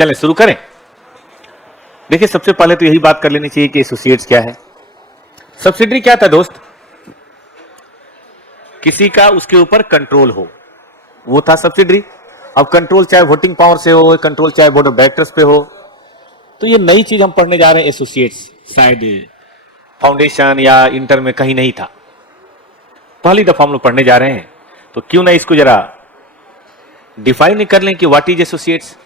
चलें शुरू करें। देखिए सबसे पहले तो यही बात कर लेनी चाहिए कि एसोसिएट्स क्या है। सब्सिडरी क्या था दोस्त? किसी का उसके ऊपर कंट्रोल हो, वो था सब्सिडरी। अब कंट्रोल चाहे वोटिंग पावर से हो, कंट्रोल चाहे बोर्ड ऑफ डायरेक्टर्स पे हो, तो ये नई चीज हम पढ़ने जा रहे हैं एसोसिएट्स। शायद फाउंडेशन या इंटर में कहीं नहीं था, पहली दफा हम लोग पढ़ने जा रहे हैं, तो क्यों ना इसको जरा डिफाइन कर लें कि व्हाट इज एसोसिएट्स।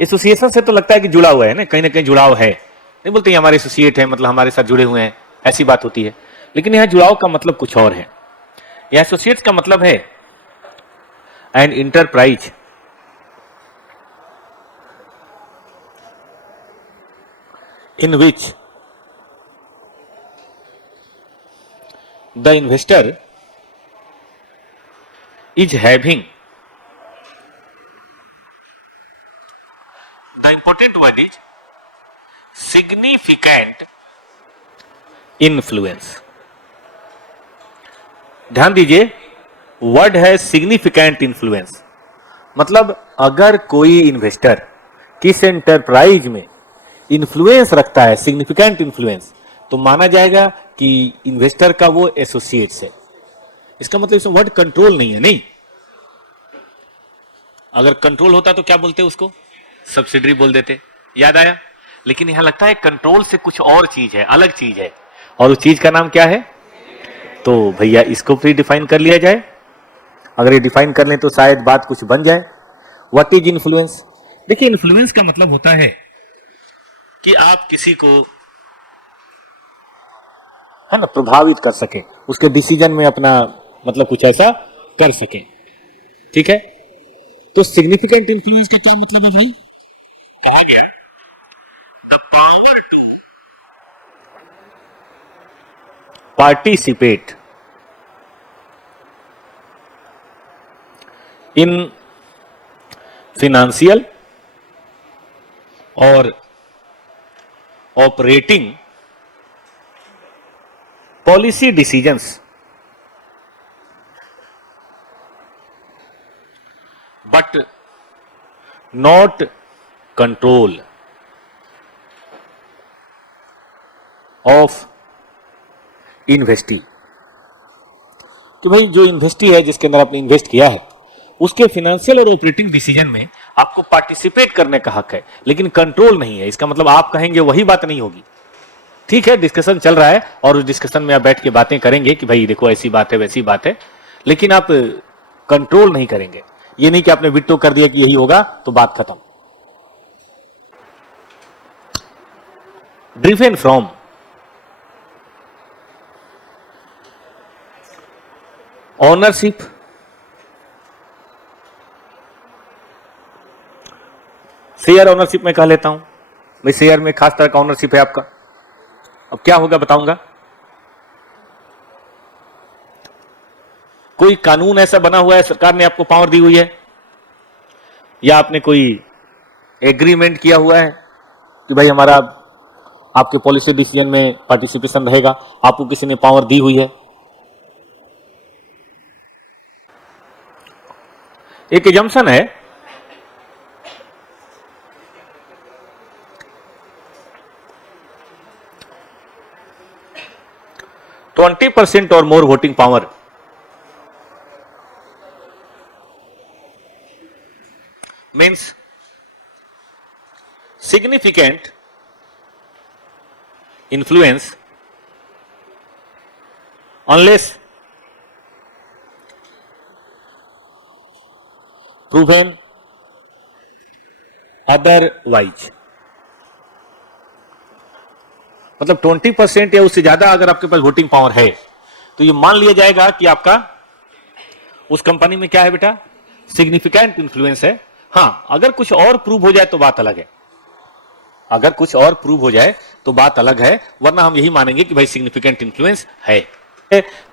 एसोसिएशन से तो लगता है कि जुड़ा हुआ है ना कहीं जुड़ाव है, नहीं बोलते हमारे एसोसिएट है मतलब हमारे साथ जुड़े हुए हैं, ऐसी बात होती है। लेकिन यहां जुड़ाव का मतलब कुछ और है। यह एसोसिएट्स का मतलब है an enterprise in which the investor is having, the important word is significant influence। ध्यान दीजिए, वर्ड है सिग्निफिकेंट इन्फ्लुएंस। मतलब अगर कोई इन्वेस्टर किस एंटरप्राइज में इन्फ्लुएंस रखता है, सिग्निफिकेंट इन्फ्लुएंस, तो माना जाएगा कि इन्वेस्टर का वो एसोसिएट्स है। इसका मतलब इसमें वर्ड कंट्रोल नहीं है। नहीं, अगर कंट्रोल होता तो क्या बोलते उसको? सब्सिडरी बोल देते, याद आया। लेकिन यहां लगता है कंट्रोल से कुछ और चीज है, अलग चीज है, और उस चीज का नाम क्या है? तो भैया इसको भी डिफाइन कर लिया जाए। अगर ये डिफाइन कर लें तो शायद बात कुछ बन जाए। What is influence? देखिए इन्फ्लुएंस का मतलब होता है कि आप किसी को है ना प्रभावित कर सके, उसके डिसीजन में अपना मतलब कुछ ऐसा कर सके। ठीक है, तो सिग्निफिकेंट इन्फ्लुएंस का क्या मतलब है भाई? कहा गया the power to participate in financial और operating policy decisions but not control of investee. कि भाई जो इन्वेस्टी है, जिसके अंदर आपने इन्वेस्ट किया है, उसके फाइनेंशियल और ऑपरेटिंग डिसीजन में आपको पार्टिसिपेट करने का हक है, लेकिन कंट्रोल नहीं है। इसका मतलब आप कहेंगे वही बात नहीं होगी। ठीक है, डिस्कशन चल रहा है और उस डिस्कशन में आप बैठ के बातें करेंगे कि भाई देखो ऐसी बात है वैसी बात है, लेकिन आप कंट्रोल नहीं करेंगे। ये नहीं कि आपने विटो कर दिया कि यही होगा तो बात खत्म। Driven from ownership, share ownership में कह लेता हूं भाई, शेयर में खास तरह का ओनरशिप है आपका। अब क्या होगा बताऊंगा। कोई कानून ऐसा बना हुआ है, सरकार ने आपको पावर दी हुई है, या आपने कोई एग्रीमेंट किया हुआ है कि भाई हमारा आपके पॉलिसी डिसीजन में पार्टिसिपेशन रहेगा, आपको किसी ने पावर दी हुई है। एक एजम्पशन है 20% or more voting power means significant influence unless proven otherwise। मतलब 20% या उससे ज्यादा अगर आपके पास वोटिंग पावर है तो ये मान लिया जाएगा कि आपका उस कंपनी में क्या है बेटा, सिग्निफिकेंट इन्फ्लुएंस है। हां, अगर कुछ और प्रूव हो जाए तो बात अलग है, अगर कुछ और प्रूव हो जाए तो बात अलग है, वरना हम यही मानेंगे कि भाई सिग्निफिकेंट इन्फ्लुएंस है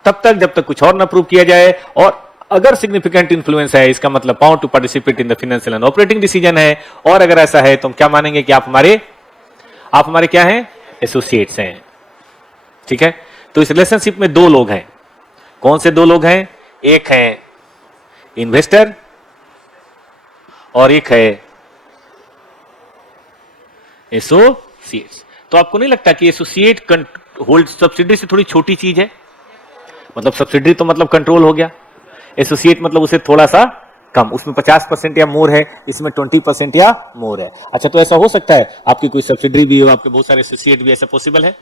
तब तक जब तक कुछ और ना प्रूव किया जाए। और अगर सिग्निफिकेंट इन्फ्लुएंस है इसका मतलब power to participate in the financial and operating decision है। और अगर ऐसा है तो हम क्या मानेंगे कि आप हमारे क्या हैं, एसोसिएट्स हैं। ठीक है, तो इस रिलेशनशिप में दो लोग हैं। कौन से दो लोग हैं? एक है इन्वेस्टर और एक है एसोसिएट्स। तो आपको नहीं लगता कि एसोसिएट होल्ड सब्सिडरी से थोड़ी छोटी चीज है? मतलब सब्सिडरी तो मतलब कंट्रोल हो गया, एसोसिएट मतलब उसे थोड़ा सा कम, उसमें 50% या मोर है, इसमें 20% या मोर है। अच्छा, तो ऐसा हो सकता है आपकी कोई सब्सिडरी भी हो, आपके बहुत सारे एसोसिएट भी, ऐसा पॉसिबल है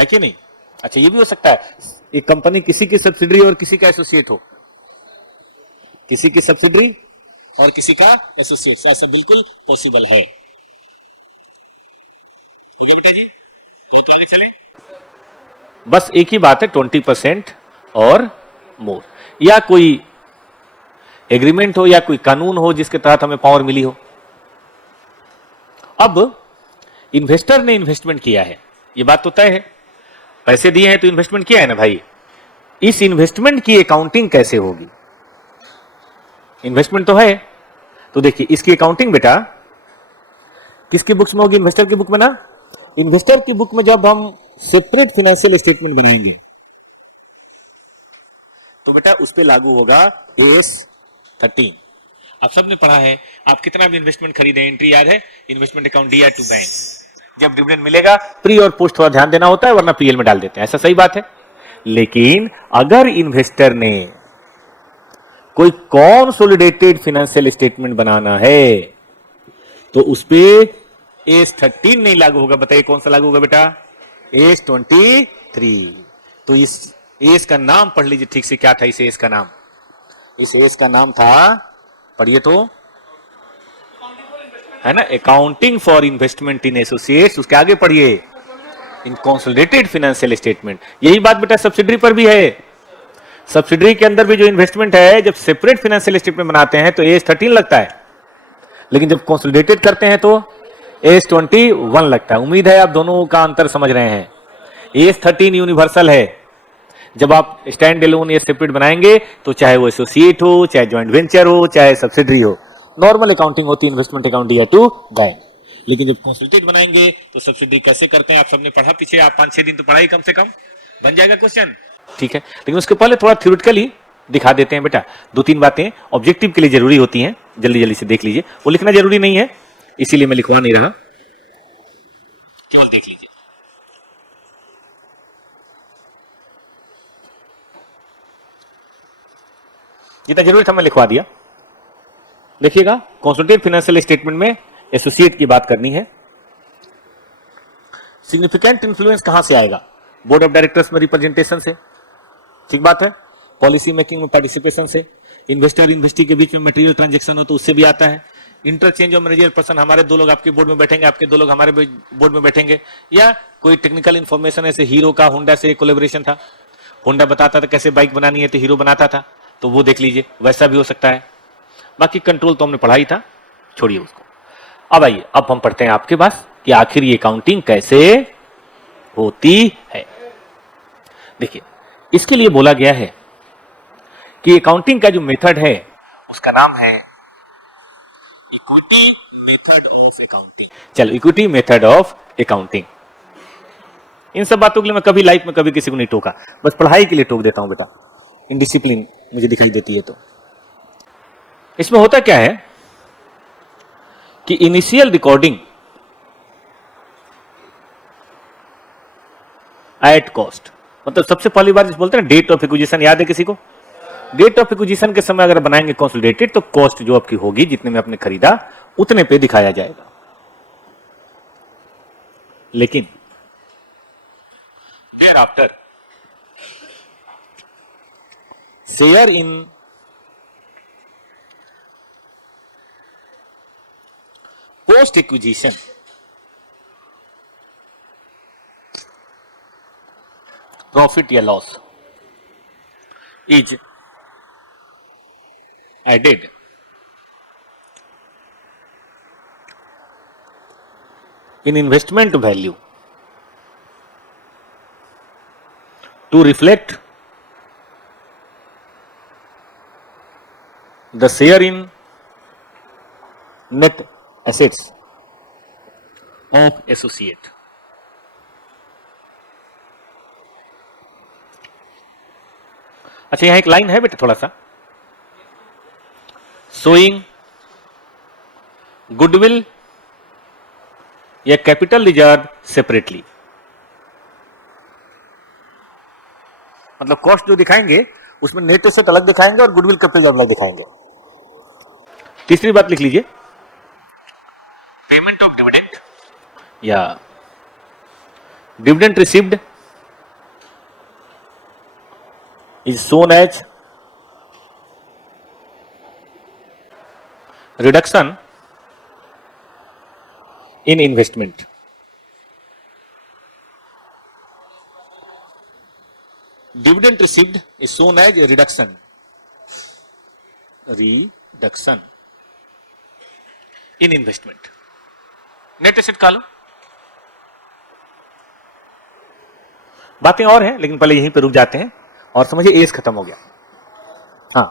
कि नहीं? अच्छा, ये भी हो सकता है एक कंपनी किसी की सब्सिडरी और किसी का एसोसिएट हो, किसी की सब्सिडरी और किसी का एसोसिएट, ऐसा बिल्कुल पॉसिबल है। बेटा जी, आगे चलें। बस एक ही बात है, 20% और मोर, या कोई एग्रीमेंट हो या कोई कानून हो जिसके तहत हमें पावर मिली हो। अब इन्वेस्टर ने इन्वेस्टमेंट किया है, ये बात तो तय है, पैसे दिए हैं तो इन्वेस्टमेंट किया है ना भाई। इस इन्वेस्टमेंट की अकाउंटिंग कैसे होगी? इन्वेस्टमेंट तो है, तो देखिए इसकी अकाउंटिंग बेटा किसकी बुक्स में होगी? इन्वेस्टर की बुक में ना। इन्वेस्टर की बुक में जब हम सेपरेट फाइनेंशियल स्टेटमेंट बनाएंगे तो बेटा उस पर लागू होगा एस 13। आप सबने पढ़ा है, आप कितना भी इन्वेस्टमेंट खरीदे, एंट्री याद है, इन्वेस्टमेंट अकाउंट दिया टू बैंक, जब डिविडेंड मिलेगा प्री और पोस्ट थोड़ा ध्यान देना होता है, वरना पीएल में डाल देते हैं, ऐसा सही बात है। लेकिन अगर इन्वेस्टर ने कोई कॉन्सोलिडेटेड फाइनेंशियल स्टेटमेंट बनाना है तो उस पे एस 13 नहीं लागू होगा। बताइए कौन सा लागू होगा बेटा? एस 23। तो इस एस का नाम पढ़ लीजिए ठीक से, क्या था इस एस का नाम? इस एस का नाम था, पढ़िए तो, है ना, accounting for investment in associates. उसके आगे पढ़िए इन कंसोलिडेटेड फाइनेंशियल स्टेटमेंट। यही बात बेटा सब्सिडरी पर भी है। सब्सिडरी के अंदर भी जो इन्वेस्टमेंट है, जब सेपरेट फाइनेंशियल स्टेटमेंट बनाते हैं तो एस 13 लगता है, लेकिन जब कंसोलिडेटेड करते हैं तो एस 21 लगता है। उम्मीद है आप दोनों का अंतर समझ रहे हैं। एस 13 यूनिवर्सल है, जब आप स्टैंड एलोन या सेपरेट बनाएंगे तो चाहे वो एसोसिएट हो, चाहे ज्वाइंट वेंचर हो, चाहे सब्सिडरी हो, नॉर्मल अकाउंटिंग होती है इन्वेस्टमेंट अकाउंट दिया टू बैंक। लेकिन जब कंसोलिडेटेड बनाएंगे तो सब्सिडरी कैसे करते हैं आप सबने पढ़ा पीछे, आप 5-6 दिन तो पढ़ाई कम से कम, बन जाएगा क्वेश्चन, ठीक है। लेकिन उसके पहले थोड़ा थ्योरेटिकली दिखा देते हैं बेटा, 2-3 बातें ऑब्जेक्टिव के लिए जरूरी होती हैं, जल्दी जल्दी से देख लीजिए। वो लिखना जरूरी नहीं है, इसीलिए मैं लिखवा नहीं रहा, केवल देख लीजिए। जितना जरूरी था मैं लिखवा दिया। देखिएगा, कंसोलिडेटेड फाइनेंशियल स्टेटमेंट में एसोसिएट की बात करनी है। सिग्निफिकेंट इन्फ्लुएंस कहां से आएगा? बोर्ड ऑफ डायरेक्टर्स में रिप्रेजेंटेशन से, ठीक बात है। पॉलिसी मेकिंग में पार्टिसिपेशन से, इन्वेस्टर इन्वेस्टी के बीच में मटेरियल ट्रांजैक्शन हो तो उससे भी आता है। इंटरचेंज ऑफ मैनेजर पर्सन, हमारे 2 लोग आपके बोर्ड में बैठेंगे, आपके 2 लोग हमारे बोर्ड में बैठेंगे, या कोई टेक्निकल इंफॉर्मेशन, ऐसे हीरो का होंडा से कोलैबोरेशन था, होंडा बताता था कैसे बाइक बनानी है तो हीरो बनाता था, तो वो देख लीजिए, वैसा भी हो सकता है। बाकी कंट्रोल तो हमने पढ़ा ही था, छोड़िए उसको। अब आइए, अब हम पढ़ते हैं आपके पास कि आखिर ये अकाउंटिंग कैसे होती है। देखिए, इसके लिए बोला गया है कि अकाउंटिंग का जो मेथड है उसका नाम है इक्विटी मेथड ऑफ अकाउंटिंग। चलो, इक्विटी मेथड ऑफ अकाउंटिंग। इन सब बातों के लिए मैं कभी लाइफ में कभी किसी को नहीं टोका, बस पढ़ाई के लिए टोक देता हूं बेटा, इनडिसिप्लिन मुझे दिखाई देती है। तो इसमें होता क्या है कि इनिशियल रिकॉर्डिंग एट कॉस्ट, मतलब सबसे पहली बार जिस बोलते हैं डेट ऑफ एक्विजिशन, याद है किसी को? डेट ऑफ एक्विजिशन के समय अगर बनाएंगे कंसोलिडेटेड तो कॉस्ट जो आपकी होगी, जितने में आपने खरीदा उतने पे दिखाया जाएगा। लेकिन thereafter share in post acquisition profit या loss is added in investment value to reflect the share in net assets of associate। अच्छा, यहां एक लाइन है बेटा, थोड़ा सा, showing goodwill या कैपिटल रिजर्व सेपरेटली। मतलब कॉस्ट जो दिखाएंगे उसमें नेट एसेट अलग दिखाएंगे और गुडविल कैपिटल रिजर्व अलग दिखाएंगे। तीसरी बात लिख लीजिए, पेमेंट ऑफ डिविडेंड या dividend received is shown as reduction in investment. Dividend received is shown as a reduction in investment. Net asset का लो, बातें और हैं लेकिन पहले यहीं पे रुक जाते हैं और समझिए एज खत्म हो गया। हाँ,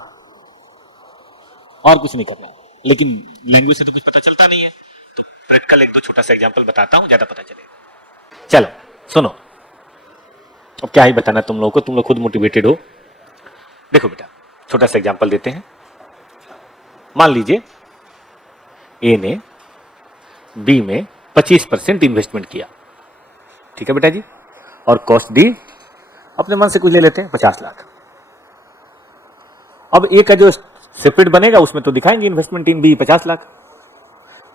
और कुछ नहीं करना, लेकिन लैंग्वेज से तो कुछ पता चलता नहीं है, तो प्रैक्टिकल एक दो छोटा सा एग्जांपल बताता हूं, ज्यादा पता चलेगा। चलो सुनो, अब क्या ही बताना तुम लोगों को, तुम लोग खुद मोटिवेटेड हो। देखो बेटा, छोटा सा एग्जांपल देते हैं। मान लीजिए ए ने बी में 25% इन्वेस्टमेंट किया, ठीक है बेटा जी, और कॉस्ट दी, अपने मन से कुछ ले लेते हैं 50 लाख। अब ए का जो सेपरेट बनेगा उसमें तो दिखाएंगे investment in B 50 lakh,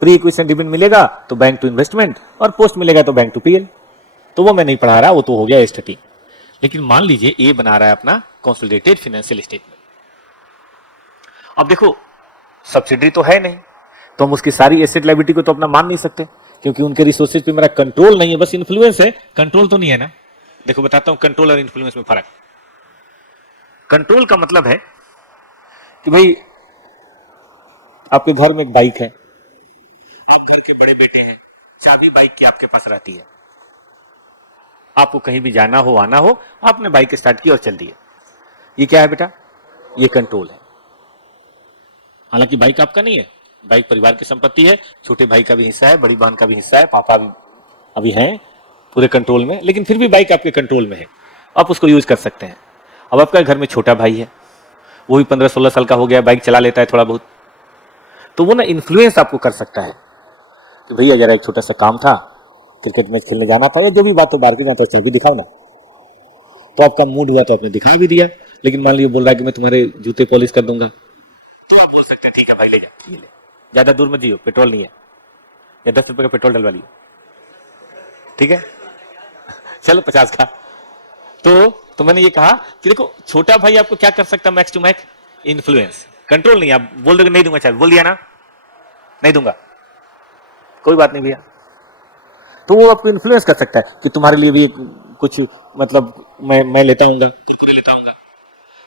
pre acquisition dividend मिलेगा तो बैंक टू इन्वेस्टमेंट, और पोस्ट मिलेगा तो बैंक टू पीएल। तो वो मैं नहीं पढ़ा रहा, वो तो हो गया स्टडी। लेकिन मान लीजिए ए बना रहा है अपना कंसोलिडेटेड फाइनेंशियल स्टेटमेंट। अब देखो सब्सिडी तो है नहीं, तो हम उसकी सारी एसेट लायबिलिटी को तो अपना मान नहीं सकते, क्योंकि उनके रिसोर्सेज पे मेरा कंट्रोल नहीं है, बस इन्फ्लुएंस है, कंट्रोल तो नहीं है ना। देखो बताता हूं कंट्रोल और इन्फ्लुएंस में फर्क। कंट्रोल का मतलब है कि भाई आपके घर में एक बाइक है, आप घर के बड़े बेटे हैं, चाबी बाइक की आपके पास रहती है, आपको कहीं भी जाना हो आना हो, आपने बाइक स्टार्ट की और चल दिए। ये क्या है बेटा? ये कंट्रोल है। हालांकि बाइक आपका नहीं है, बाइक परिवार की संपत्ति है, छोटे भाई का भी हिस्सा है, बड़ी बहन का भी हिस्सा है, पापा भी अभी हैं पूरे कंट्रोल में, लेकिन फिर भी बाइक आपके कंट्रोल में है, आप उसको यूज कर सकते हैं। अब आपका घर में छोटा भाई है, वो भी 15-16 साल का हो गया, बाइक चला लेता है थोड़ा बहुत, तो वो ना इन्फ्लुएंस आपको कर सकता है कि भैया जरा एक छोटा सा काम था, क्रिकेट मैच खेलने जाना था, या जो भी बात हो, बाहर के जाता है भी दिखाओ ना। तो आपका मूड हुआ तो आपने दिखा भी दिया, लेकिन मान लीजिए बोल रहा है कि मैं तुम्हारे जूते पॉलिश कर दूंगा, तो आप बोल सकते हैं ठीक है भाई ले जा, ज्यादा दूर मत जियो, पेट्रोल नहीं है, या 10 रुपए का पेट्रोल डलवा लियो, ठीक है, चलो 50 का। तो मैंने ये कहा कि देखो छोटा भाई आपको क्या कर सकता है, max to max influence, control नहीं। आप बोल दोगे नहीं दूंगा, चाहे बोल दिया ना नहीं दूंगा, कोई बात नहीं भैया, तो वो आपको इन्फ्लुएंस कर सकता है कि तुम्हारे लिए भी कुछ मतलब मैं लेता हूंगा, कुरकुरे लेता हूंगा,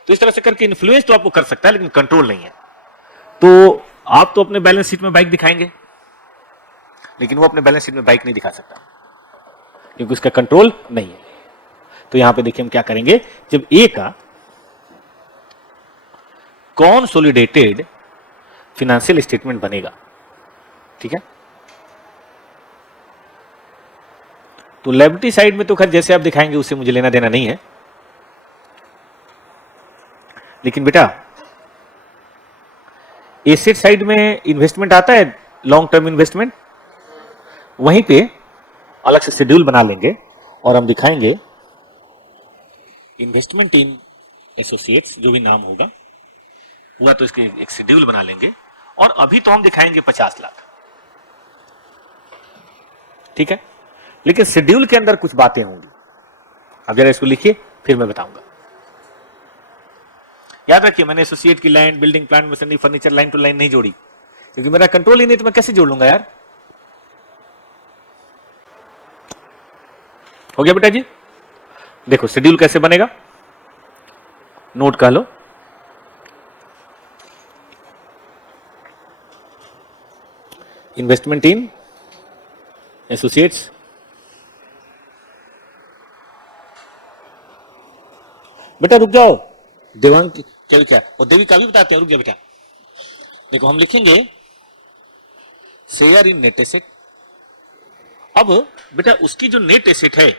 तो इस तरह से करके इन्फ्लुएंस तो आपको कर सकता है, लेकिन कंट्रोल नहीं है। तो आप तो अपने बैलेंस शीट में बाइक दिखाएंगे, लेकिन वो अपने बैलेंस शीट में बाइक नहीं दिखा सकता, क्योंकि उसका कंट्रोल नहीं है। तो यहां पे देखिए हम क्या करेंगे, जब ए का कंसोलिडेटेड फाइनेंशियल स्टेटमेंट बनेगा, ठीक है, तो लायबिलिटी साइड में तो खैर जैसे आप दिखाएंगे उससे मुझे लेना देना नहीं है, लेकिन बेटा एसेट साइड में इन्वेस्टमेंट आता है, लॉन्ग टर्म इन्वेस्टमेंट, वहीं पे अलग से शेड्यूल बना लेंगे और हम दिखाएंगे इन्वेस्टमेंट इन एसोसिएट्स, जो भी नाम होगा हुआ, तो इसके एक शेड्यूल बना लेंगे, और अभी तो हम दिखाएंगे 50 लाख, ठीक है, लेकिन शेड्यूल के अंदर कुछ बातें होंगी। अब जरा इसको लिखिए, फिर मैं बताऊंगा। याद रखिए मैंने एसोसिएट की land, building, plant, machinery, furniture line to line नहीं जोड़ी, क्योंकि मेरा कंट्रोल ही नहीं, तो मैं कैसे जोड़ लूंगा यार। हो गया बेटा जी? देखो शेड्यूल कैसे बनेगा, नोट कर लो। इन्वेस्टमेंट इन एसोसिएट्स, बेटा रुक जाओ, देवांग क्या और देवी का भी बताते हैं, रुक जाओ बेटा। देखो हम लिखेंगे शेयर इन नेट एसेट। अब बेटा उसकी जो नेट एसेट है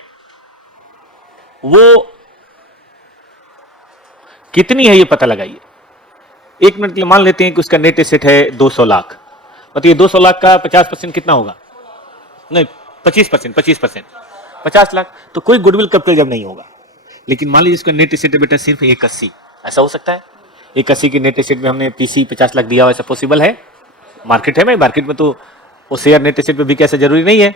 वो कितनी है ये पता लगाइए। 1 मिनट के लिए मान लेते हैं कि उसका नेट एसेट है 200 लाख, मतलब ये 200 लाख का 50% कितना होगा, नहीं 25%, 25%, 50 लाख, तो कोई गुडविल कैपिटल जब नहीं होगा। लेकिन मान लीजिए इसका नेट एसेट बेटा सिर्फ 180, ऐसा हो सकता है? 180 के नेट एसेट में हमने पीसी 50 लाख दिया हुआ, ऐसा पॉसिबल है? मार्केट है भाई, मार्केट में तो वो शेयर नेट एसेट पे भी कैसा जरूरी नहीं है।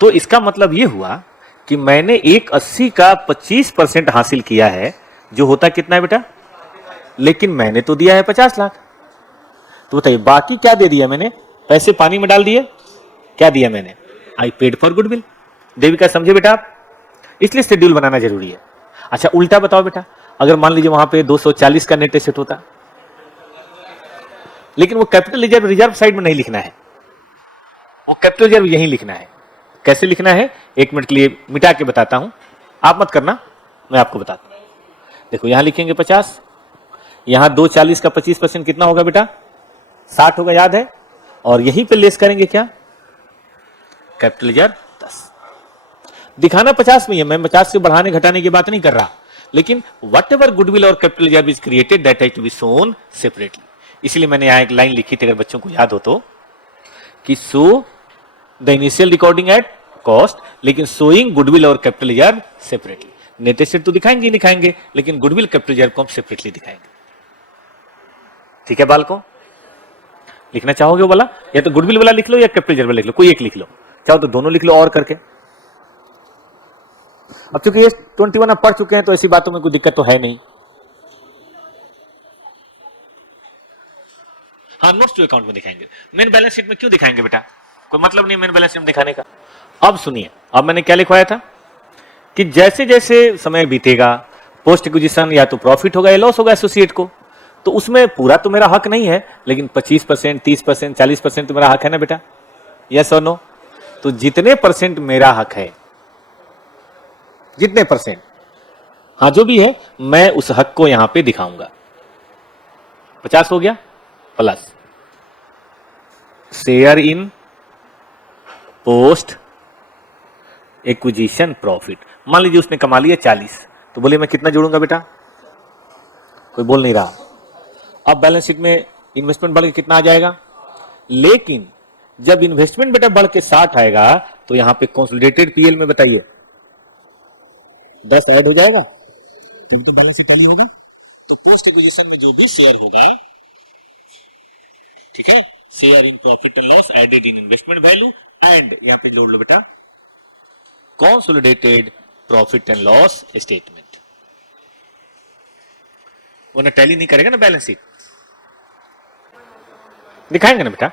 तो इसका मतलब ये हुआ कि मैंने 180 का 25% हासिल किया है, जो होता कितना है बेटा? लेकिन मैंने तो दिया है 50 लाख। तो बताइए बाकी क्या दे दिया मैंने? पैसे पानी में डाल दिए। क्या दिया मैंने? I paid for goodwill. Devika समझे बेटा आप? इसलिए शेड्यूल बनाना जरूरी है। अच्छा उल्टा बताओ बेटा, अगर मान लीजिए वहां पे 240 का नेट एसेट होता, लेकिन वो कैपिटल रिजर्व साइड में नहीं लिखना है, वो कैपिटल रिजर्व यहीं लिखना है। कैसे लिखना है? 1 मिनट के लिए मिटा के बताता हूं, आप मत करना, मैं आपको बताता हूं। देखो यहां लिखेंगे 50, यहां 240 का 25% कितना होगा बेटा? 60 होगा, याद है? और यहीं पे लेस करेंगे क्या? Capital reserve 10। दिखाना 50 में है, मैं 50 से बढ़ाने घटाने की बात नहीं कर रहा, लेकिन वट एवर गुडविल और capital reserve is created that has to be shown separately. इसलिए मैंने यहां एक लाइन लिखी थी, अगर बच्चों को याद हो तो, कि show the initial recording at cost, लेकिन शोइंग गुडविल और capital reserve separately. Net asset तो दिखाएंगे ही दिखाएंगे, लेकिन गुडविल कैपिटल रिजर्व को हम सेपरेटली दिखाएंगे। ठीक है बालको? लिखना चाहोगे वो वाला? या तो गुडविल वाला लिख लो या कैपिटल रिजर्व लिख लो, कोई एक लिख लो, चाहो तो दोनों लिख लो और करके। अब चूंकि ये 21 आप पढ़ चुके हैं तो ऐसी बातों में कोई दिक्कत तो है नहीं। हाँ नोट्स टू अकाउंट में दिखाएंगे, मेन बैलेंस शीट में क्यों दिखाएंगे बेटा? कोई मतलब नहीं मेन बैलेंस शीट में दिखाने का। अब सुनिए, अब मैंने क्या लिखवाया था कि जैसे जैसे समय बीतेगा, पोस्ट एक्विजिशन या तो प्रॉफिट होगा या लॉस होगा एसोसिएट को, तो उसमें पूरा तो मेरा हक नहीं है, लेकिन 25%, 30%, 40% तो मेरा हक है ना बेटा? यस और नो? तो जितने परसेंट मेरा हक है, जितने परसेंट, हाँ जो भी है, मैं उस हक को यहां पे दिखाऊंगा। 50 हो गया plus share in post acquisition profit. मान लीजिए उसने कमा लिया 40, तो बोलिए मैं कितना जोड़ूंगा बेटा? कोई बोल नहीं रहा। अब बैलेंस शीट में इन्वेस्टमेंट बढ़ के कितना आ जाएगा? लेकिन जब इन्वेस्टमेंट बेटा बढ़ के 60 आएगा, तो यहां पे कंसोलिडेटेड पीएल में बताइए 10 ऐड हो जाएगा, तब तो बैलेंस शीट टैली होगा। तो पोस्ट एक्विजिशन में जो भी शेयर होगा, ठीक है, share in profit and loss added in investment value, and यहां पे जोड़ लो बेटा consolidated profit and loss statement. वो ना टैली नहीं करेगा ना बैलेंस शीट, दिखाएंगे ना बेटा,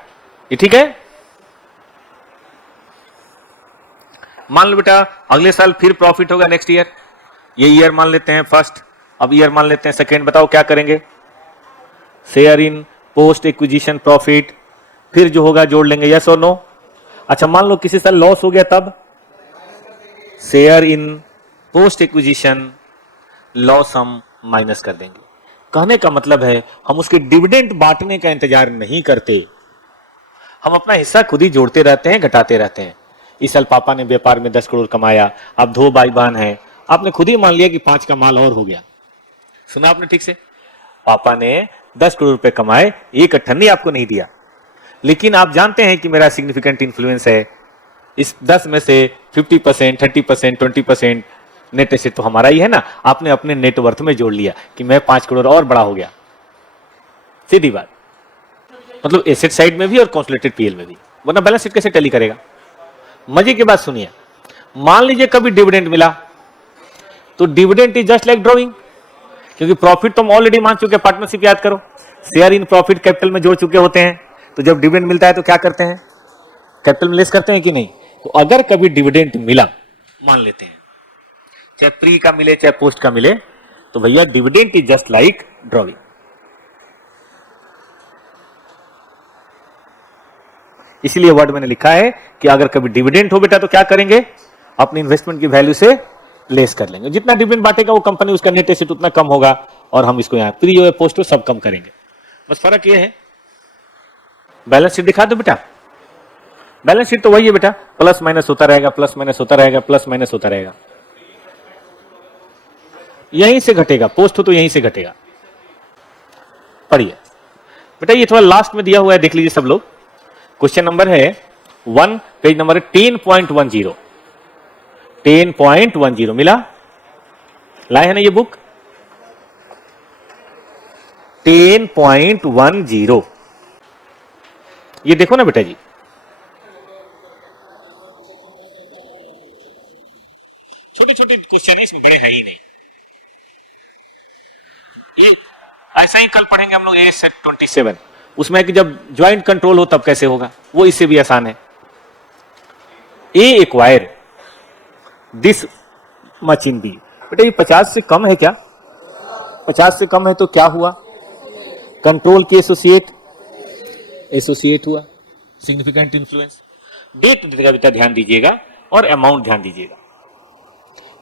ये ठीक है? मान लो बेटा अगले साल फिर प्रॉफिट होगा नेक्स्ट ईयर, ये ईयर मान लेते हैं फर्स्ट, अब ईयर मान लेते हैं सेकेंड, बताओ क्या करेंगे? Share in post acquisition profit, फिर जो होगा जोड़ लेंगे, यस और नो? अच्छा मान लो किसी साल लॉस हो गया, तब share in post acquisition loss हम माइनस कर देंगे। कहने का मतलब है हम उसके डिविडेंड बांटने का इंतजार नहीं करते, हम अपना हिस्सा खुद ही जोड़ते रहते हैं, घटाते रहते हैं। इस साल पापा ने व्यापार में 10 करोड़ कमाया, अब 2 भाई बहन हैं, आपने खुद ही मान लिया कि 5 का माल और हो गया। सुना आपने ठीक से? पापा ने 10 करोड़ रुपए कमाए, एक अठन्नी आपको नहीं दिया, लेकिन आप जानते हैं कि मेरा सिग्निफिकेंट इंफ्लुएंस है, इस 10 में से 50%, 30%, 20% नेट एसेट तो हमारा ही है ना। आपने अपने नेटवर्थ में जोड़ लिया कि मैं 5 करोड़ और बड़ा हो गया। सीधी बात, मतलब एसेट साइड में भी और कंसोलिडेटेड पीएल में भी, वरना बैलेंस शीट कैसे टैली करेगा? मजे की बात सुनिए, मान लीजिए कभी डिविडेंड मिला, तो dividend is just like drawing, क्योंकि प्रॉफिट तो हम ऑलरेडी मान चुके हैं, पार्टनरशिप याद करो, शेयर इन प्रॉफिट कैपिटल में जोड़ चुके होते हैं, तो जब डिविडेंड मिलता है तो क्या करते हैं? कैपिटल में लेस करते हैं कि नहीं? तो अगर कभी डिविडेंड मिला, मान लेते हैं चाहे प्री का मिले चाहे पोस्ट का मिले, तो भैया dividend is just like drawing. इसलिए वर्ड मैंने लिखा है कि अगर कभी डिविडेंड हो बेटा तो क्या करेंगे? अपनी इन्वेस्टमेंट की वैल्यू से लेस कर लेंगे। जितना डिविडेंड बांटेगा वो कंपनी, उसका नेट एसेट उतना कम होगा, और हम इसको यहां प्री हो पोस्ट हो सब कम करेंगे। बस फर्क ये है। बैलेंस शीट दिखा दो बेटा, बैलेंस शीट तो वही है बेटा, प्लस माइनस होता रहेगा, प्लस माइनस होता रहेगा, प्लस माइनस होता रहेगा, यहीं से घटेगा। पोस्ट हो तो यहीं से घटेगा। पढ़िए बेटा, ये थोड़ा लास्ट में दिया हुआ है, देख लीजिए सब लोग। क्वेश्चन नंबर है पेज नंबर 10.10, 10.10 मिला, लाए है ना ये बुक 10.10, ये देखो ना बेटा जी, छोटे छोटे क्वेश्चन इसमें बड़े है ही नहीं। ये ऐसा ही कल पढ़ेंगे हम लोग ए सेट 27, उसमें कि जब ज्वाइंट कंट्रोल हो तब कैसे होगा, वो इससे भी आसान है। A acquire this much in B, बेटा ये 50 से कम है क्या? 50 से कम है तो क्या हुआ? कंट्रोल के एसोसिएट हुआ, सिग्निफिकेंट इन्फ्लुएंस। डेट बेटा ध्यान दीजिएगा और अमाउंट ध्यान दीजिएगा।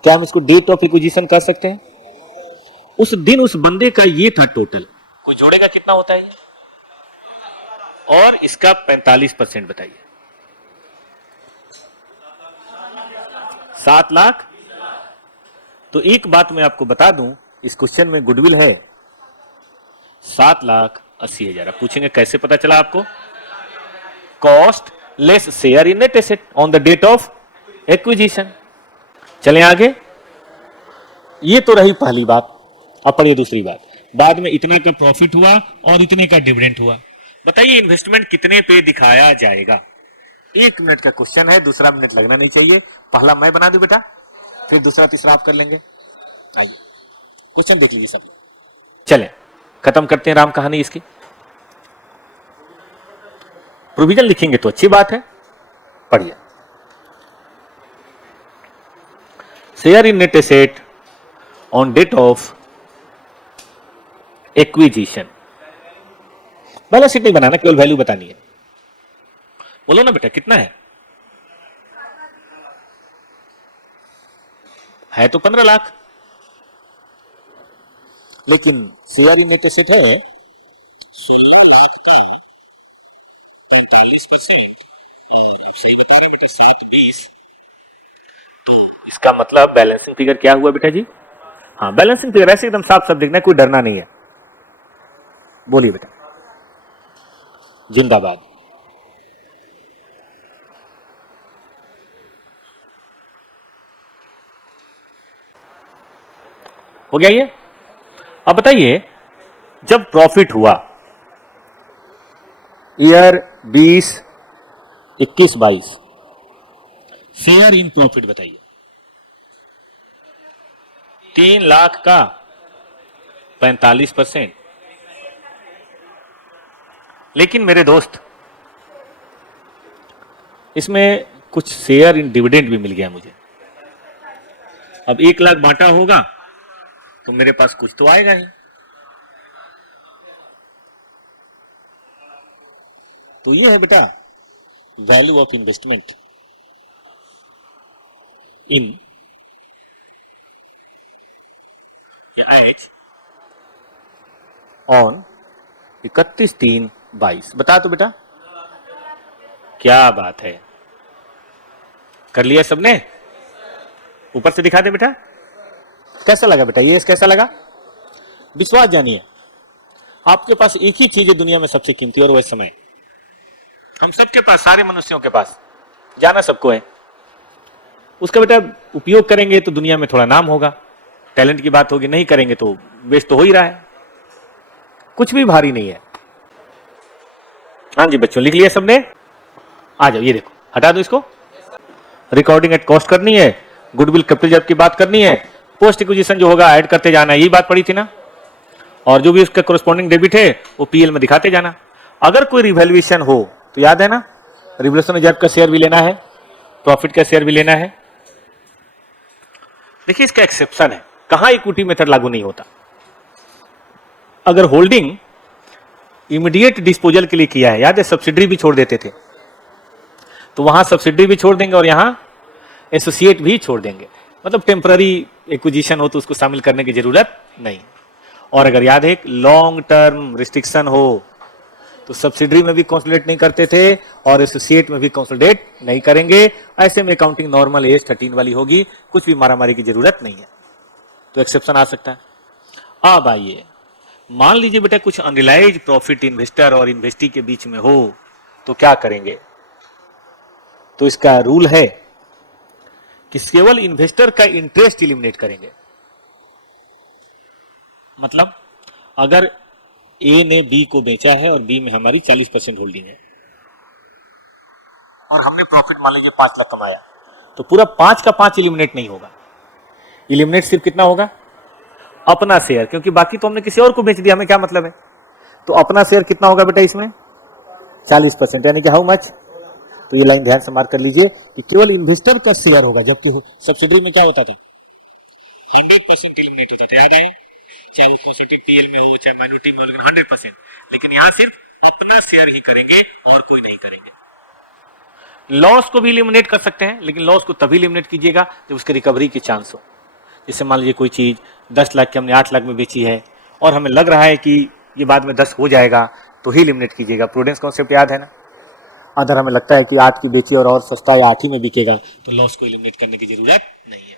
क्या हम इसको डेट ऑफ एक्विजिशन कर सकते हैं? उस दिन उस बंदे का ये था टोटल, कोई जोड़ेगा कितना होता है, और इसका 45% बताइए। 7 लाख। तो एक बात मैं आपको बता दूं, इस क्वेश्चन में गुडविल है 7,80,000। पूछेंगे कैसे पता चला आपको? Cost less share in net asset on the date of acquisition. चलें आगे। ये तो रही पहली बात। अब पढ़िए दूसरी बात। बाद में इतना का प्रॉफिट हुआ और इतने का डिविडेंड हुआ। बताइए इन्वेस्टमेंट कितने पे दिखाया जाएगा? 1 मिनट का क्वेश्चन है, दूसरा मिनट लगना नहीं चाहिए। पहला मैं बना दूं बेटा, फिर दूसरा तीसरा आप कर लेंगे। आइए क्वेश्चन देख लीजिए सब लोग। चलें खत्म करते हैं राम कहानी इसकी। प्रोविजन लिखेंगे तो अच्छी बात है, पढ़िए। Share in net asset on date of acquisition. Balance sheet नहीं बनाना, केवल वैल्यू बतानी है। बोलो ना बेटा कितना है तो 15 लाख, लेकिन शेयर इन नेट एसेट है 16 लाख का 45%, और आप सही बता रहे बेटा 7-20। तो इसका मतलब बैलेंसिंग फिगर क्या हुआ बेटा जी? हाँ बैलेंसिंग फिगर ऐसे एकदम साफ साफ देखना है, कोई डरना नहीं है। बोलिए बेटा। जिंदाबाद। हो गया ये? अब बताइए जब प्रॉफिट हुआ ईयर 20, 21, 22, शेयर इन प्रॉफिट बताइए। 3 लाख का 45%। लेकिन मेरे दोस्त इसमें कुछ शेयर इन डिविडेंड भी मिल गया मुझे। अब 1 लाख बांटा होगा तो मेरे पास कुछ तो आएगा ही। तो ये है बेटा value of investment in H on 31/3/22। बता तो बेटा क्या बात है, कर लिया सबने? ऊपर से दिखा दे बेटा। कैसा लगा बेटा ये? कैसा लगा? विश्वास जानिए, आपके पास एक ही चीज है दुनिया में सबसे कीमती, और वह समय। हम सबके पास, सारे मनुष्यों के पास, जाना सबको है। उसका बेटा उपयोग करेंगे तो दुनिया में थोड़ा नाम होगा, टैलेंट की बात होगी। नहीं करेंगे तो वेस्ट तो हो ही रहा है, कुछ भी भारी नहीं है। हाँ जी बच्चों लिख लिया सबने? आ जाओ, ये देखो हटा दो इसको। रिकॉर्डिंग एट कॉस्ट करनी है, गुडविल कैपिटल जब की बात करनी है, पोस्ट एक्विजिशन जो होगा ऐड करते जाना, यही बात पड़ी थी ना। और जो भी उसका कोरस्पॉन्डिंग डेबिट है वो पीएल में दिखाते जाना। अगर कोई रिवैल्यूएशन हो तो याद है ना, रिवैल्यूएशन रिजर्व का शेयर भी लेना है, प्रॉफिट का शेयर भी लेना है। देखिए इसका एक्सेप्शन है, कहां इक्विटी मेथड लागू नहीं होता। अगर होल्डिंग इमीडिएट डिस्पोजल के लिए किया है, याद है सब्सिडरी भी छोड़ देते थे, तो वहां सब्सिडरी भी छोड़ देंगे और यहां एसोसिएट भी छोड़ देंगे। मतलब टेम्पररी एक्विजिशन हो तो उसको शामिल करने की जरूरत नहीं। और अगर याद है लॉन्ग टर्म रिस्ट्रिक्शन हो तो सब्सिडरी में भी कंसोलिडेट नहीं करते थे और एसोसिएट में भी कंसोलिडेट नहीं करेंगे। ऐसे में अकाउंटिंग नॉर्मल एज 13 वाली होगी, कुछ भी मारामारी की जरूरत नहीं है, तो एक्सेप्शन आ सकता है। अब आइए, मान लीजिए बेटा कुछ अनरियलाइज्ड प्रॉफिट इन्वेस्टर और इन्वेस्टी के बीच में हो तो क्या करेंगे? तो इसका रूल है कि केवल इन्वेस्टर का इंटरेस्ट इलिमिनेट करेंगे। मतलब अगर ए ने बी को बेचा है और बी में हमारी 40% होल्डिंग है और हमने प्रॉफिट मान लीजिए 5 लाख कमाया, तो पूरा 5 का 5 इलिमिनेट नहीं होगा। इलिमिनेट सिर्फ कितना होगा? अपना शेयर, क्योंकि बाकी तो हमने किसी और को बेच दिया, हमें क्या मतलब है। तो अपना शेयर कितना होगा बेटा इसमें? 40%, यानी कि हाउ मच? तो ये लाइन ध्यान से मार्क कर लीजिए कि केवल इन्वेस्टर का शेयर होगा, जबकि सब्सिडरी में क्या होता था? 100% इलिमिनेट होता था, याद आए? चाहे वो कॉन्सेटिव पीएल में हो, चाहे माइनॉरिटी में हो, लेकिन 100%। लेकिन यहाँ सिर्फ अपना शेयर ही करेंगे और कोई नहीं करेंगे। लॉस को भी इलिमिनेट कर सकते हैं, लेकिन लॉस को तभी इलिमिनेट कीजिएगा जब उसके रिकवरी की चांस हो। जैसे मान लीजिए कोई चीज 10 लाख की हमने 8 लाख में बेची है और हमें लग रहा है कि ये बाद में 10 हो जाएगा, तो ही इलिमिनेट कीजिएगा। प्रूडेंस कॉन्सेप्ट याद है ना? अगर हमें लगता है कि 8 की बेची और सस्ता या 8 ही में बिकेगा, तो लॉस को इलिमिनेट करने की जरूरत नहीं है।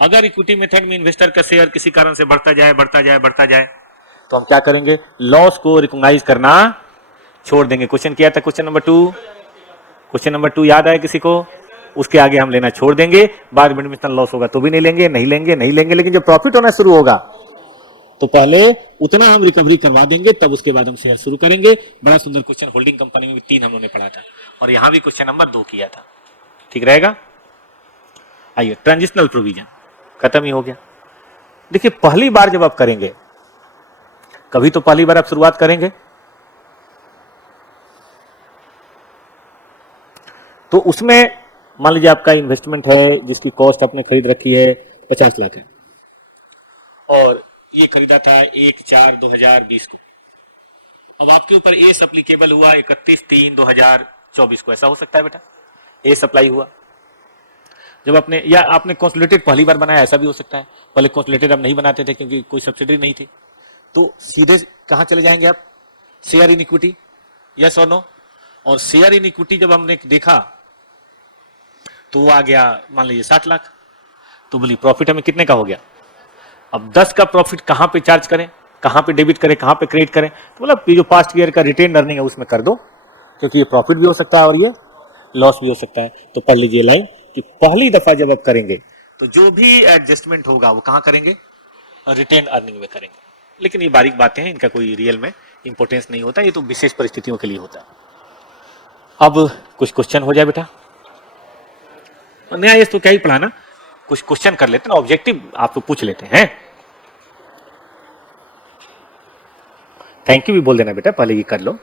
अगर इक्विटी मेथड में इन्वेस्टर का शेयर किसी कारण से बढ़ता जाए, तो हम क्या करेंगे? लॉस को रिकॉग्नाइज करना छोड़ देंगे। क्वेश्चन किया था क्वेश्चन नंबर 2 याद आया किसी को? उसके आगे हम लेना छोड़ देंगे। बाद में इतना लॉस होगा तो भी नहीं लेंगे। लेकिन जब प्रॉफिट होना शुरू होगा तो पहले उतना हम रिकवरी करवा देंगे, तब उसके बाद हम शेयर शुरू करेंगे। बड़ा सुंदर क्वेश्चन होल्डिंग कंपनी में भी 3 हमने पढ़ा था और यहां भी क्वेश्चन नंबर 2 किया था। ठीक रहेगा? आइए, ट्रांजिशनल प्रोविजन खत्म ही हो गया। देखिए, पहली बार जब आप करेंगे, कभी तो पहली बार आप शुरुआत करेंगे, तो उसमें मान लीजिए आपका इन्वेस्टमेंट है जिसकी कॉस्ट आपने खरीद रखी है 50 लाख है और ये खरीदा था 1/4/2020 को। अब आपके ऊपर एस एप्लीकेबल हुआ 31/3/2024 को। ऐसा हो सकता है बेटा? एस अप्लाई हुआ जब आपने कंसोलिडेटेड पहली बार बनाया, ऐसा भी हो सकता है। पहले कंसोलिडेटेड आप नहीं बनाते थे क्योंकि कोई सब्सिडी नहीं थी, तो सीधे कहां चले जाएंगे आप? शेयर इन इक्विटी, यस और नो। और शेयर इन इक्विटी जब हमने देखा तो वो आ गया मान लीजिए 60 लाख। तो बोलिए प्रॉफिट हमें कितने का हो गया? अब 10 का प्रॉफिट कहां पे चार्ज करें, कहां पे डेबिट करें, कहां पे क्रेडिट करें? तो मतलब ये जो पास्ट ईयर का रिटेन अर्निंग है उसमें कर दो, क्योंकि ये प्रॉफिट भी हो सकता है और ये लॉस भी हो सकता है। तो पढ़ लीजिए लाइन कि पहली दफा जब आप करेंगे तो जो भी एडजस्टमेंट होगा वो कहां करेंगे? रिटेन अर्निंग में करेंगे। लेकिन ये बारीक बातें हैं, इनका कोई रियल में इंपॉर्टेंस नहीं होता, ये तो विशेष परिस्थितियों के लिए होता है। अब कुछ क्वेश्चन हो जाए बेटा। नया ये तो क्या ही पढ़ाना, कुछ क्वेश्चन कर लेते हैं ना, ऑब्जेक्टिव आपको पूछ लेते हैं। थैंक यू भी बोल देना बेटा, पहले ये कर लो।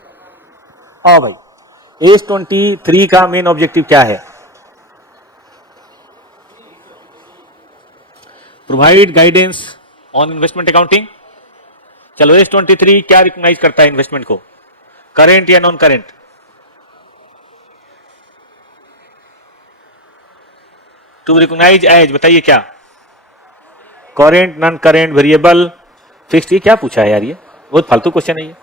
आओ भाई, AS23 का मेन ऑब्जेक्टिव क्या है? Provide guidance on investment accounting. चलो, AS23 क्या रिकॉग्नाइज करता है इन्वेस्टमेंट को? करेंट या non current? To recognise as, बताइए क्या? Current, non current, variable, fixed. ये क्या पूछा है यार? ये बहुत फालतू क्वेश्चन है, ये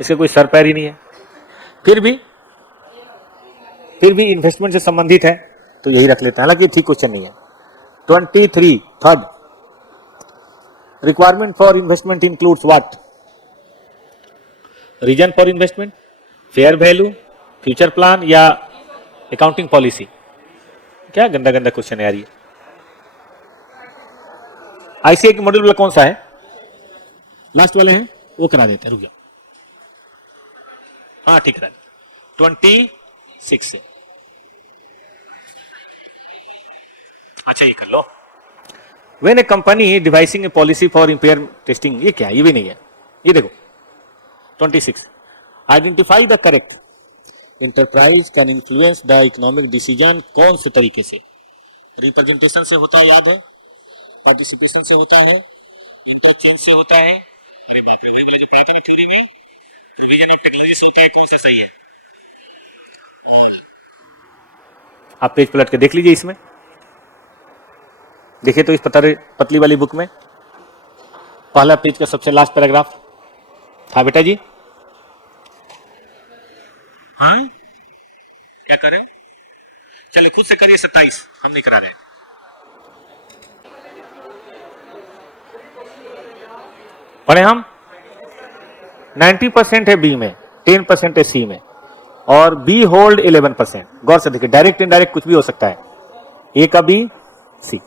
इसका कोई सर पैर ही नहीं है। फिर भी इन्वेस्टमेंट से संबंधित है तो यही रख लेते हैं, हालांकि ठीक क्वेश्चन नहीं है। 23 third, requirement for investment includes what? Reason for investment, fair value, future plan या अकाउंटिंग पॉलिसी? क्या गंदा गंदा क्वेश्चन है यार ये। आईसीआई के मॉड्यूल वाला कौन सा है? लास्ट वाले हैं वो करा देते हैं, रुक जाओ। हाँ ठीक है, 26 से। अच्छा ये कर लो। When a company devising a policy for impair testing, ये क्या? ये भी नहीं है। ये देखो 26, identify the correct enterprise can influence the economic decision. कौन से तरीके से? रिप्रेजेंटेशन से होता है, याद है? पार्टिसिपेशन से होता है, इंटरचेंज से होता है। अरे बाप रे, वही वाला जो पढ़ा था ना थ्योरी में, प्रोविजन ऑफ टेक्नोलॉजी से होता है। कौन सा सही है? और आप पेज पलट के देख लीजिए, इसमें देखिए तो इस पतली वाली बुक में पहला पेज का सबसे लास्ट पैराग्राफ था बेटा जी। हाँ क्या कर रहे हो? चले खुद से करिए, 27 हम नहीं करा रहे। पढ़े हम? 90% है बी में, 10% है सी में। और बी होल्ड 11%। गौर से देखिए, डायरेक्ट इनडायरेक्ट कुछ भी हो सकता है। ए का बी, सी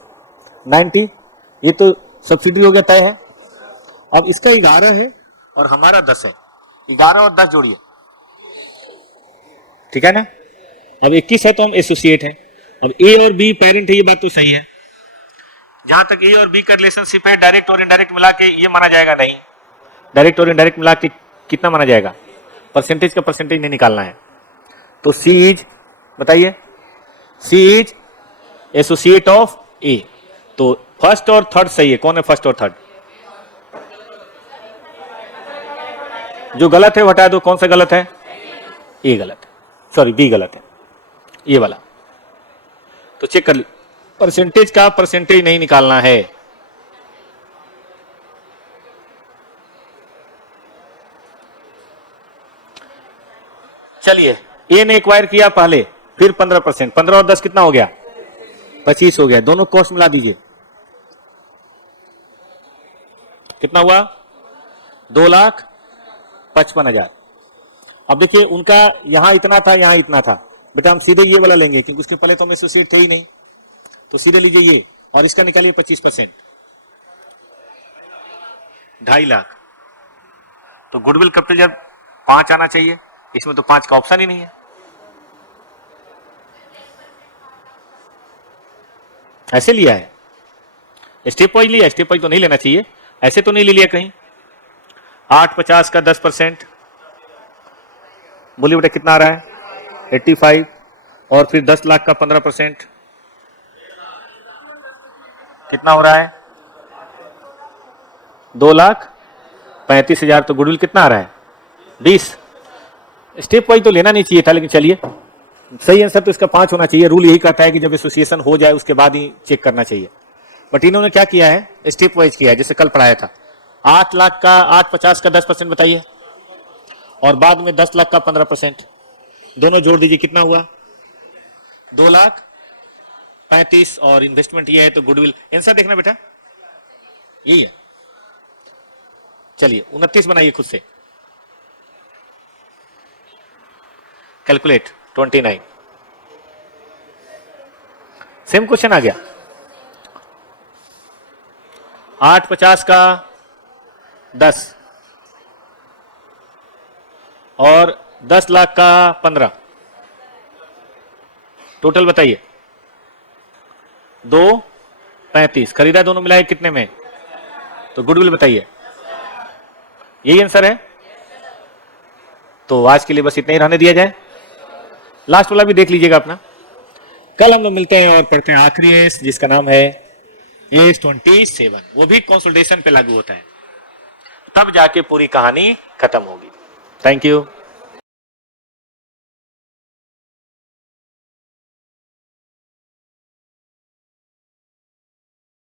90, ये तो सब्सिडी हो गया, तय है। अब इसका 11 है और हमारा 10 है, 11 और 10 जोड़िए, ठीक है ना। अब 21 है तो हम एसोसिएट हैं। अब ए और बी पेरेंट है, ये बात तो सही है। जहां तक ए और बी का रिलेशनशिप है, डायरेक्ट और इनडायरेक्ट मिला के ये माना जाएगा नहीं। डायरेक्ट और इनडायरेक्ट मिला के कितना माना जाएगा? परसेंटेज का परसेंटेज नहीं निकालना है। तो सी इज, बताइए, सी इज एसोसिएट ऑफ ए। तो फर्स्ट और थर्ड सही है। कौन है फर्स्ट और थर्ड? जो गलत है वो हटा दो। कौन सा गलत है? ए गलत है, सॉरी बी गलत है, ये वाला। तो चेक कर ली, परसेंटेज का परसेंटेज नहीं निकालना है। चलिए, ए ने एक्वायर किया पहले, फिर 15%, 15 और 10 कितना हो गया? 25 हो गया। दोनों कॉस्ट मिला दीजिए, कितना हुआ? 2,55,000। अब देखिए, उनका यहां इतना था, यहां इतना था। बेटा हम सीधे ये वाला लेंगे क्योंकि उसके पहले तो हम एसोसिएट थे ही नहीं, तो सीधे लीजिए ये और इसका निकालिए 25%, 2.5 लाख। तो गुडविल कैपिटल जब 5 आना चाहिए, इसमें तो 5 का ऑप्शन ही नहीं है। ऐसे लिया है, स्टेप वाइज लिया। स्टेप वाइज तो नहीं लेना चाहिए, ऐसे तो नहीं ले लिया कहीं। 850 का 10%, बोलिए बेटा कितना आ रहा है? 85। और फिर 10 लाख का 15% कितना हो रहा है? 2,35,000। तो गुडविल कितना आ रहा है? 20। स्टेप वाइज तो लेना नहीं चाहिए था, लेकिन चलिए, सही आंसर तो इसका 5 होना चाहिए। रूल यही कहता है कि जब एसोसिएशन हो जाए उसके बाद ही चेक करना चाहिए। बट इन्होंने क्या किया है? स्टेप वाइज किया है, जैसे कल पढ़ाया था। 8 लाख का 850 का 10% बताइए, और बाद में 10 लाख का 15%, दोनों जोड़ दीजिए, कितना हुआ? 2,35,000। और इन्वेस्टमेंट ये है तो गुडविल। आंसर देखना बेटा, यही है। चलिए 29 बनाइए खुद से, कैलकुलेट 29। सेम क्वेश्चन आ गया। 850 का 10 और 10 लाख का 15, टोटल बताइए। 2,35 खरीदा, दोनों मिलाए कितने में? तो गुडविल बताइए, यही आंसर है। तो आज के लिए बस इतना ही रहने दिया जाए। लास्ट वाला भी देख लीजिएगा अपना। कल हम लोग मिलते हैं और पढ़ते हैं आखिरी एस, जिसका नाम है एस 27। वो भी कंसोलिडेशन पे लागू होता है, तब जाके पूरी कहानी खत्म होगी। Thank you.